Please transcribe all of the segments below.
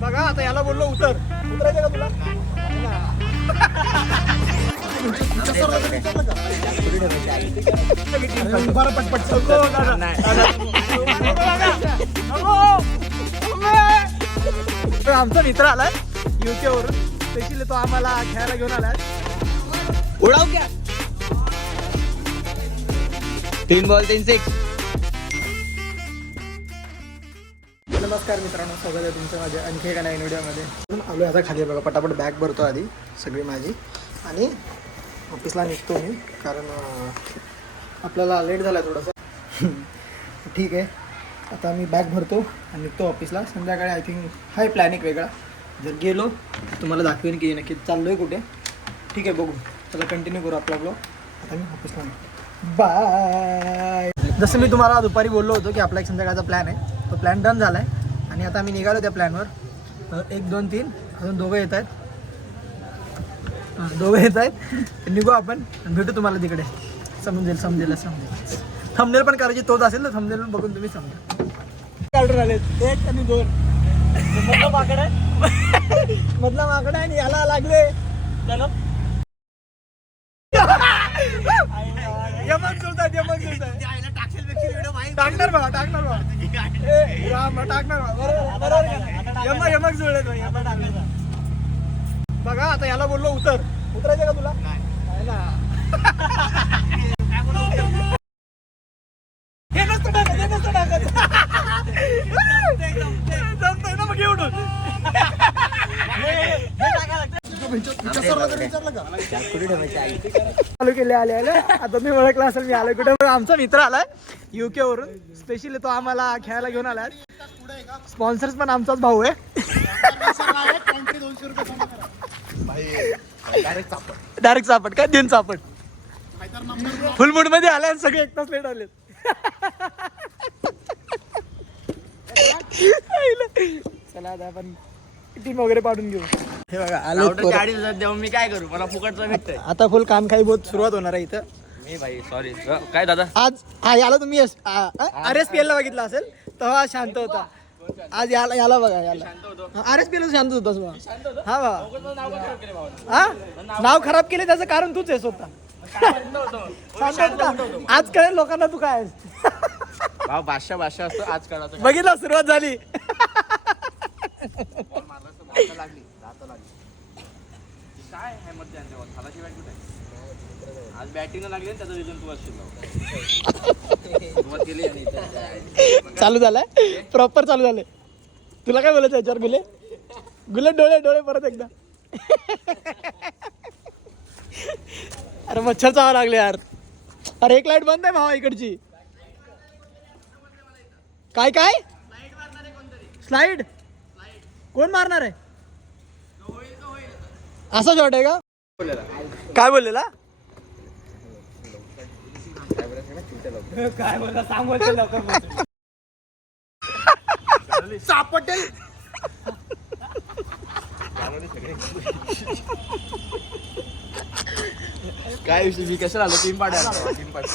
बघा आता याला बोललो उतर. उतरायचं का तुला? बरं पटपट आमचा मित्र आलाय युके वरून स्पेशली तो आम्हाला खेळायला घेऊन आलाय. उडाव क्या? तीन बॉल तीन सिक्स नमस्कार मित्रांनो स्वागत आहे तुमचं माझ्या आणखी एका नवीन व्हिडिओमध्ये. आलो आता खाली बघा पटापट बॅग भरतो आधी सगळी माझी. आणि ऑफिसला निघतो मी कारण आपल्याला लेट झाला आहे थोडंसं. ठीक आहे. आता मी बॅग भरतो आणि निघतो ऑफिसला. संध्याकाळी आय थिंक हाय प्लॅन एक वेगळा. जर गेलो तुम्हाला दाखवेन की नक्की चाललो आहे कुठे. ठीक आहे बघू. चला कंटिन्यू करू आपला ब्लॉग आता मी ऑफिसला निघतो. बाय जसं मी तुम्हाला दुपारी बोललो होतो की आपला एक संध्याकाळचा प्लॅन आहे. तो प्लॅन डन झाला आहे आणि आता आम्ही निघालो त्या प्लॅनवर एक दोन तीन. अजून दोघं येत आहेत. हां दोघं येत आहेत. निघू आपण भेटू तुम्हाला तिकडे. समजेल समजेल समजेल. थंबनेल पण करायची तोच असेल ना थंबनेल बघून तुम्ही समजा. काढून आले एक आणि दोन. मधला माकड आहे. मधला माकड आहे आणि याला लागले. टाकणार बघा टाकणार बघा ए, टाकणार बरोबर बरोबर का? यमक यमक जुळले बघा आता याला बोललो उतर उतरायचं का तुला नाही ना. हे नसतं टाकत, हे नसतं टाकत. जमतंय ना मग एवढं चालू केले आले आले आता मी ओळखला असेल मी आलो. कुठे? आमचा मित्र आलाय युके वरून. स्पेशली तो आम्हाला खेळायला घेऊन आलाय. स्पॉन्सर्स पण आमचाच भाऊ आहे. डायरेक्ट चापट. काय दिन चापट? फुल मूडमध्ये आले आणि सगळे एक तास लेट आले चला आता आपण टीम वगैरे पाडून घेऊ. हे बघा आलो चाळीस हजार देऊन मी काय करू? मला फुकटचं भेटतंय. आता फुल काम काही बहुत सुरुवात होणार आहे इथं. मी भाई सॉरी काय दादा? आज हा याला तुम्ही आर एस पी एल ला बघितला असेल तेव्हा शांत होता. आज याला याला बघा याला. आर एस पी एल शांत होतास बा हा बा हा? नाव खराब केले त्याचं कारण तूच आहे स्वतः. शांत होता. आज कळेल लोकांना तू काय भाषा भाषा असतो आज काढायचं बघितलं सुरुवात झाली. काय आहे बॅट कुठे आहे? आज बॅटिंग लागली ना त्याचा रिझन तू असशील सुरुवात केली आणि इथं चालू झालाय? प्रॉपर चालू झालंय. तुला काय बोलायचं याच्यावर गुले? गुले डोळे डोळे परत एकदा. अरे मच्छर चावा लागले यार. अरे एक लाइट बंद आहे भावा इकडची. काय काय? स्लाइड कोण मारणार आहे? असा शॉट आहे का? काय बोललेला? काय बोलला? सांग सापटेल. काय विषय? मी कसं आलो? टीम पाड्या पाड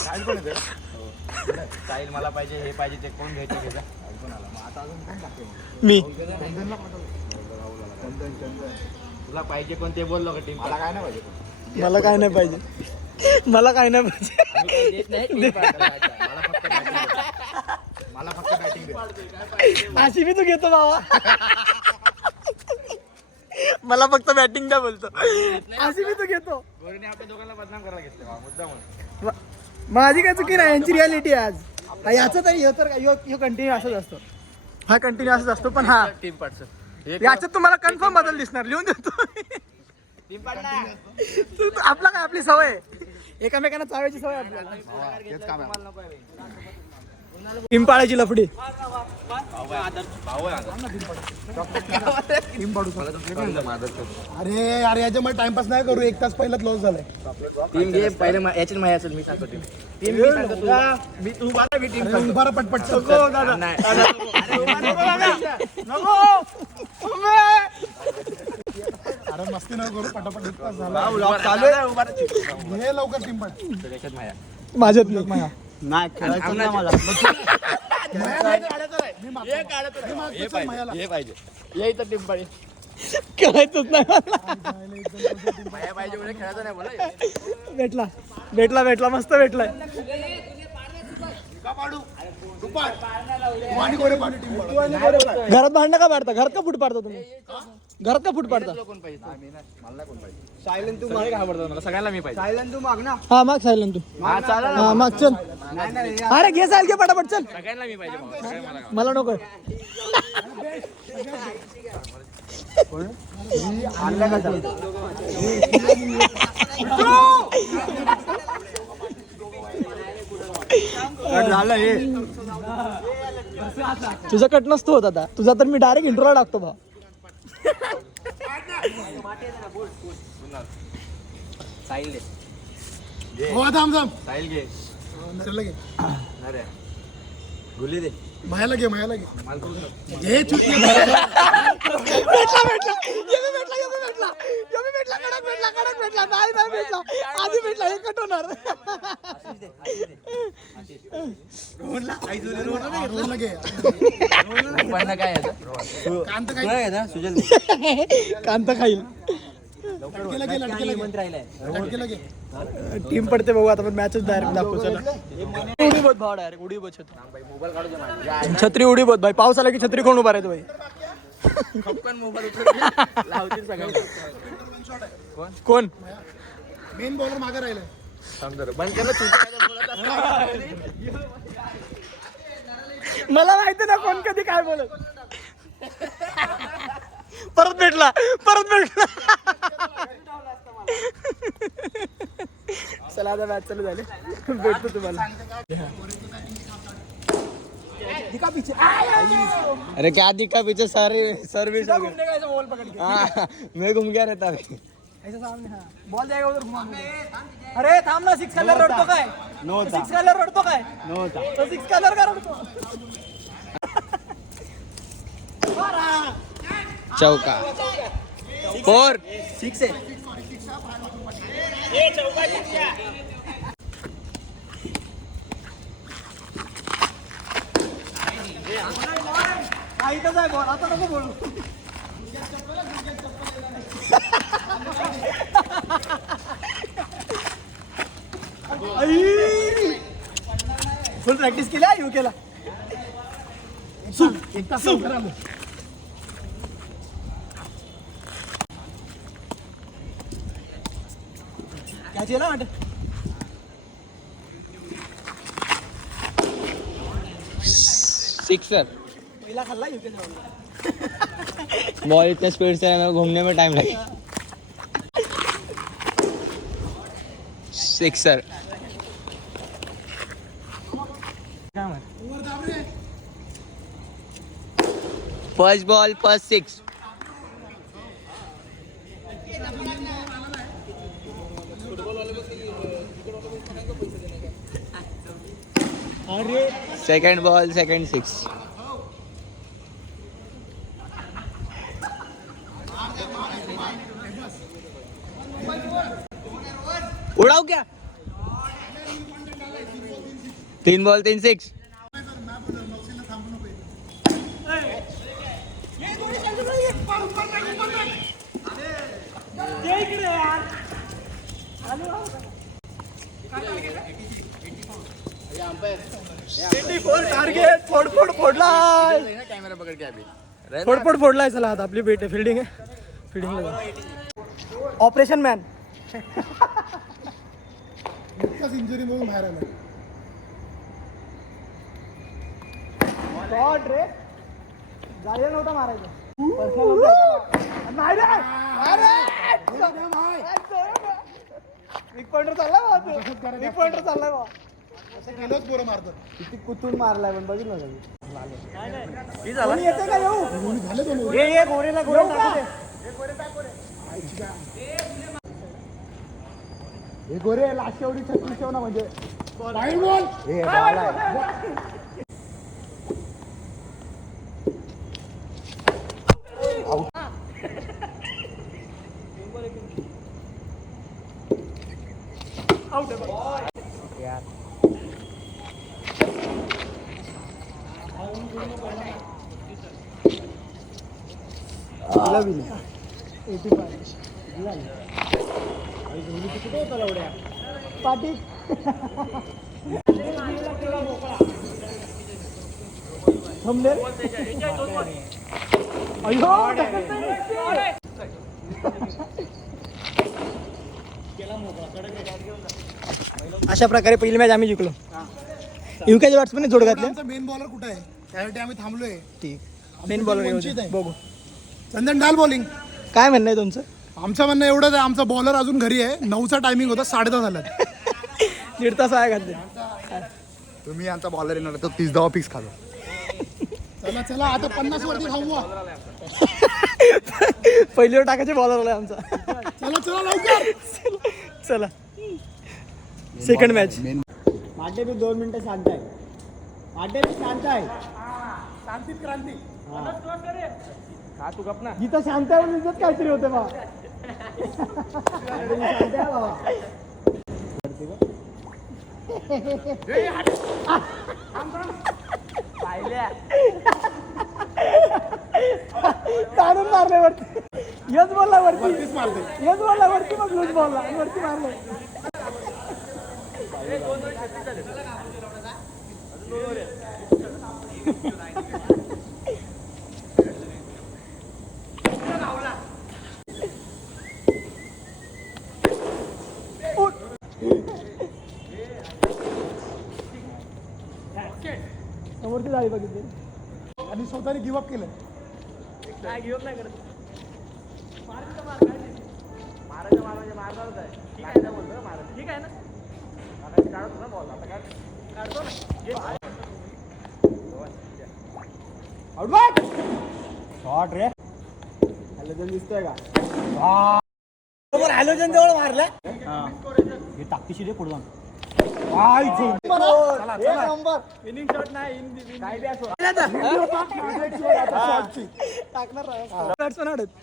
काय मला पाहिजे हे पाहिजे ते कोण घ्यायचे घ्यायचा कोण आला मग आता अजून कोण? मी तुला पाहिजे कोण ते बोललो का टीम मला काय नाही पाहिजे मला काय नाही पाहिजे. मला काय नाही पाहिजे. आम्ही काही देत नाही team पाडायला. मला फक्त batting दे. मला फक्त बॅटिंग दे. अशी मी तू घेतो बाबा मला फक्त बॅटिंग द्या बोलतो. अशी मी तू घेतो. गोरेने आपल्या दोघांना बदनाम करायला घेतले बा, मुद्दा म्हणून मा- माझी काय चुकी नाही यांची रियालिटी आज. हा, याचं तरी ह्यो तर ह्यो कंटिन्यू असंच असतो. हा कंटिन्यू असंच असतो पण हा. टीम पाडचं याच्यात तुम्हाला कन्फर्म बदल दिसणार लिहून देतो आपला काय आपली सवय. एकमेकांना चावायची सवय आपल्याला. टीम पाळायची लफडी. अरे अरे याच्यामुळे टाइमपास नाही करू. एक तास पहिलाच लॉस झालाय. टीम घे पहिले मा- याचीच माहिती असेल मी सांगतो टीम टीम मी सांगतो तुला मी तू मला मी टीम अरे उभा पटपट. नको दादा. नाही. नको. अरे मस्ती न करू. पटापट एक तास झाला. उभा. दादा, उभा. हे लवकर टीम माझ्यात नाही. नाही मयाला. हे पाहिजे ये इथं टीम पाहिजे खेळायचंच नाही माया पाहिजे म्हणजे खेळायचं नाही बोला भेटला. भेटला भेटला. मस्त भेटलाय. घरात भांडणं का पाडता घरात का फूट पाडता तुम्ही? घरात का फूट पाडता? कोण पाहिजे मला नाही कोण पाहिजे? सायलेंट तू मला घाबरतो मला सगळ्यांना मी पाहिजे. हा माग सायलन तू. हा माग चल. अरे घे सायल घे पटापट चल. सगळ्यांना मी पाहिजे मला नको. झालं हे. तुझा कट नसतो होत आता. तुझा तर मी डायरेक्ट इंट्रोला टाकतो भाऊ. साहिल हो थांब थांब साहिल घे. चला घे. अरे गुली दे. मायाला घे मायाला घे. हे चुकी भेटला भेटला. भेटला भेटला. कडक भेटला कडक भेटला. नाही नाही भेटला. आधी भेटला हे कट होणार. रोहनला. घे. पण काय कांत काय सुजल कांता खाईल. घे. लटकेला घे लटकेला घे. टीम पडते बघू आता पण मॅचच डायरेक्ट दाखवू चला. उडी बोत भाव डायरेक्ट उडी बोत छत्री. छत्री उडी बोत भाई पाऊस आला की छत्री कोण उभा राहतो भाई? कोण? मेन बॉलर मागे राहिलाय. मला माहिती ना कोण कधी काय बोलत. परत भेटला परत भेटला. चला आता मॅच चालू झाली भेटतो तुम्हाला अरे क्या दिखा पीछे? सारे सर्विस हो हाँ, मैं घूम गया रहता अभी। बॉल जाएगा उधर घुमा अरे थांब ना सिक्स कलर रडतो काय सिक्स कलर रडतो काय तो सिक्स कलर का रडतो चौका। फोर। सिक्स आहे फुल प्रॅक्टिस केली यू केला. एक तास लवकर आलो काय केला वाटत सिक्सर पहिला खाल्ला यू केला बॉल इतने स्पीड से है, मेरे को घूमने में टाइम लगे। Sixer first ball first six second ball second six उड़ाओ क्या? तीन बॉल तीन सिक्स फोर टार्गेट फोड फोड फोडलाय. कॅमेरा पकड के अभी फोड फोड फोडलाय चला आता आपली आहे फिल्डिंग आहे. फिल्डिंग ऑपरेशन मॅन इंजुरी म्हणून बाहेर शॉट रे. जाळीला नव्हता मारायचा. नाही रे. अरे बिग पॉइंटर चाललाय बा बिग पॉइंटर चाललाय बा. असं केलंच पोरं मारतात. किती कुतून मारलाय पण बघितलं का कोणी येते का येऊ? झाले दोन ये ये गोरेला गोरे टाकू दे. हे गोरे लास्ट एवढी छत्तीस ठेव ना म्हणजे अशा प्रकारे पहिली मॅच आम्ही जिंकलो. युकेच्या बॅट्समॅन जोड घातले. मेन बॉलर कुठे आहे? त्यासाठी आम्ही थांबलोय. ठीक. Main bowler. बघू. चंदन डाल बॉलिंग काय म्हणणं आहे तुमचं? आमचं म्हणणं एवढंच आहे. आमचा बॉलर अजून घरी आहे. नऊचा टायमिंग होता साडे दहा झाल्यात. दीड तास आहे घातले. तुम्ही आमचा बॉलर येणार तर तीस धावा फिक्स खालो चला चला आता पन्नास वरती पहिलीवर टाकायचे बॉलर आला आमचा. चला चला लवकर. चला. सेकंड मॅच बी दोन मिनिटं शांत आहे. बी शांत आहे. शांतीत क्रांती तू गप ना. जिथं शांत आहे तिथंच काहीतरी होते बा. शांत आहे बाबा काढून मारले वरती यच बोलला वरती वरतीच मारते. यच बोलला वरती मग लूज बॉलला आणि वरती मारले. समोरची झाली बघितली. आणि स्वतःने गिवअप केलं. काय घेऊन नाही करत. मारायचं मार म्हणजे मारणारच आहे ठीक आहे ना बोलतो मारायचं ठीक आहे ना आता काढतो ना बॉल आता काढ काढतो ना शॉट रे हॅलोजन दिसतोय का समोर हॅलोजन जवळ मारला हे टाकतीशी रे पुढे जाऊन.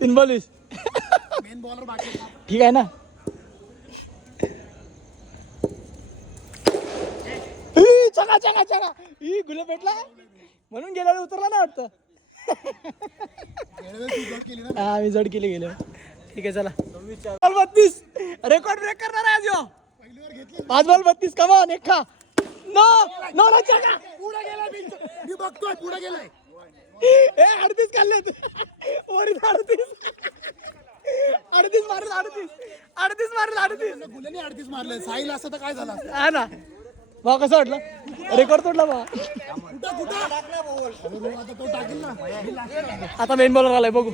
तीन ठीक आहे ना? चका चका चका ई गुलाब भेटला? म्हणून गेल्या वेळी उतरला ना वाटतं. हा मी जड केली गेलो ठीक आहे चला. बत्तीस. रेकॉर्ड ब्रेक करणार आहे आज पाच बॉल बत्तीस कमान एक खा. नो नो ना चका पुढे गेला मी. मी बघतोय पुढे गेलाय. ए अडतीस काढलेत वरील अडतीस. अडतीस अडतीस. अडतीस मारत अडतीस. गुलाने अडतीस मारले साईल असतं तर काय झालं? हा ना. भाऊ कसं वाटलं? रेकॉर्ड तोडला बा आता तो टाकेल ना. मेन बॉलर आलाय बघू.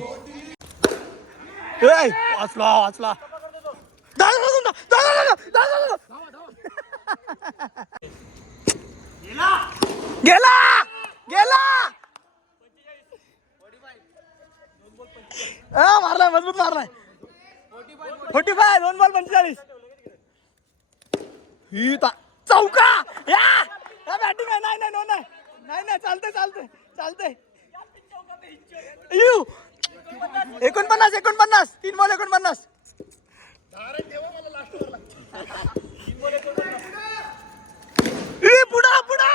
वाचला वाचला दादा, दादा, दादा, दादा. गेला! गेला! हा, मारलाय मजबूत मारलाय. फोर्टी फाय दोन बॉल पंचेचाळीस. ही चौका! या! बॅटिंग आहे. नाही नाही नो नाही. नाही नाही चालतंय चालतंय चालतंय. यू एकोणपन्नास एकोणपन्नास. तीन बॉल एकोणपन्नास. पुढा पुढा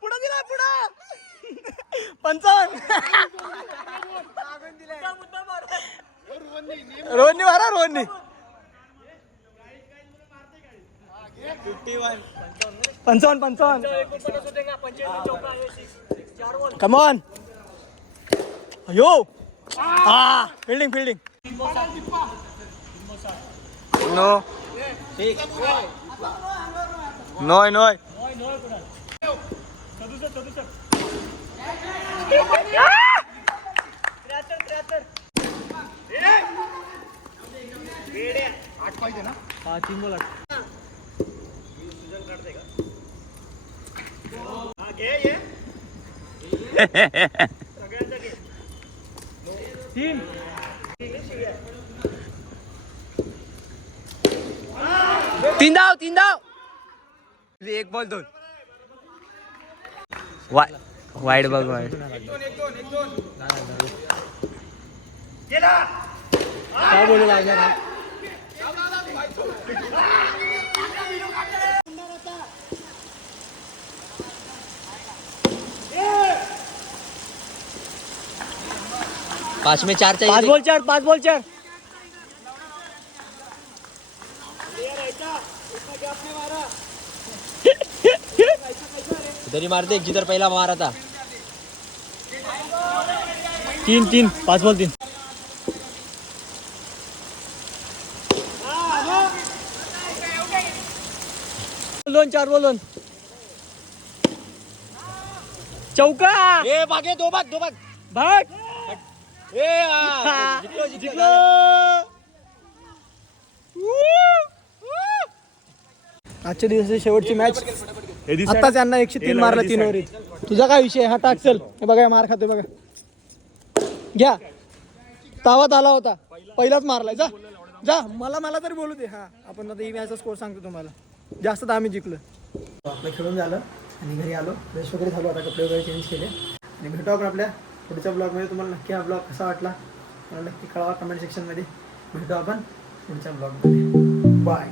पुढा दिला पुढा. पंचावन्न. रोहननी मारा रोहननी पंचावन्न पंचावन्न. कमॉन अयो. हा फिल्डिंग फिल्डिंग नो नोय नोय आठ पाहिजे ना हा तीन बोला तीन तीन धाव तीन धाव. एक बॉल दोन. वाईड बघ वाईड काय बोलू लागणार पाच में चार पाच बॉल चार पाच बॉल चार। तरी मारते जिधर पहिला मारा था तीन तीन पाच बॉल तीन. दोन चार बॉल दोन चौका ए भागे दो भाग दो भाग. भाग. ए आ, जिंकलो, जिंकलो. जिंकलो. आजच्या दिवसाची शेवटची मॅच आता त्यांना एकशे तीन मारला तीन ओव्हरीत. तुझा काय विषय हा टाक चल. हे बघा मार खातोय बघा. घ्या. तावात आला होता. पहिलाच मारलाय. जा. जा. मला मला तरी बोलू दे. हा आपण आता ही मॅचचा स्कोर सांगतो तुम्हाला. जास्त तर आम्ही जिंकलो. आपलं खेळून झालं. आणि घरी आलो. फ्रेश वगैरे झालो. आता कपडे वगैरे चेंज केले. आणि भेटू आपण आपल्या पुढच्या ब्लॉगमध्ये तुम्हाला नक्की हा ब्लॉग कसा वाटला? मला नक्की कळवा कमेंट सेक्शनमध्ये भेटू आपण पुढच्या ब्लॉगमध्ये बाय